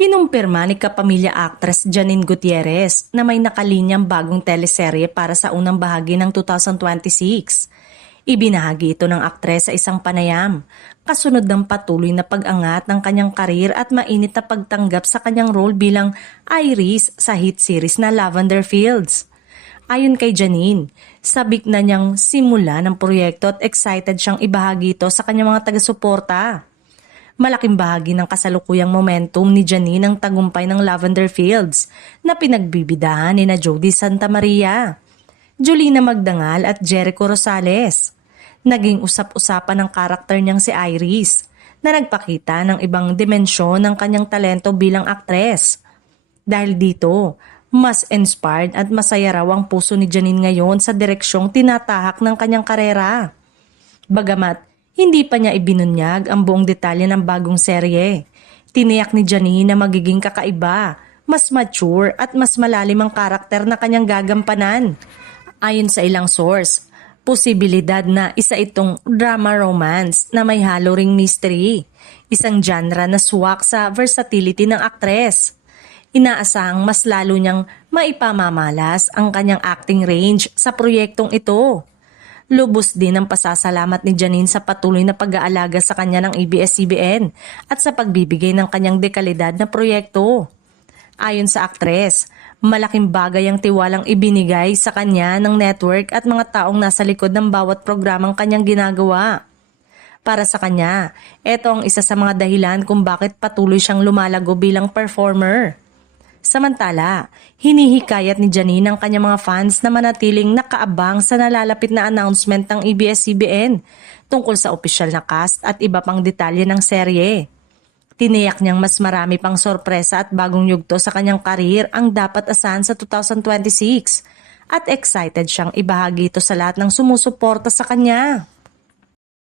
Kinumpirma ni kapamilya actress Janine Gutierrez na may nakalinyang bagong teleserye para sa unang bahagi ng 2026. Ibinahagi ito ng aktres sa isang panayam, kasunod ng patuloy na pag-angat ng kanyang karir at mainit na pagtanggap sa kanyang role bilang Iris sa hit series na Lavender Fields. Ayon kay Janine, sabik na niyang simula ng proyekto at excited siyang ibahagi ito sa kanyang mga taga-suporta. Malaking bahagi ng kasalukuyang momentum ni Janine ang tagumpay ng Lavender Fields na pinagbibidahan ni Jody Santa Maria, Julina Magdangal at Jericho Rosales. Naging usap-usapan ng karakter niyang si Iris na nagpakita ng ibang dimensyon ng kanyang talento bilang aktres. Dahil dito, mas inspired at masaya raw ang puso ni Janine ngayon sa direksyong tinatahak ng kanyang karera. Bagamat hindi pa niya ibinunyag ang buong detalye ng bagong serye, tiniyak ni Janine na magiging kakaiba, mas mature at mas malalim ang karakter na kanyang gagampanan. Ayon sa ilang source, posibilidad na isa itong drama romance na may halo ring mystery, isang genre na swak sa versatility ng aktres. Inaasahang mas lalo niyang maipamamalas ang kanyang acting range sa proyektong ito. Lubos din ang pasasalamat ni Janine sa patuloy na pag-aalaga sa kanya ng ABS-CBN at sa pagbibigay ng kanyang dekalidad na proyekto. Ayon sa aktres, malaking bagay ang tiwalang ibinigay sa kanya ng network at mga taong nasa likod ng bawat programang kanyang ginagawa. Para sa kanya, ito ang isa sa mga dahilan kung bakit patuloy siyang lumalago bilang performer. Samantala, hinihikayat ni Janine ang kanyang mga fans na manatiling nakaabang sa nalalapit na announcement ng ABS-CBN tungkol sa opisyal na cast at iba pang detalye ng serye. Tiniyak niyang mas marami pang sorpresa at bagong yugto sa kanyang karir ang dapat asahan sa 2026 at excited siyang ibahagi ito sa lahat ng sumusuporta sa kanya.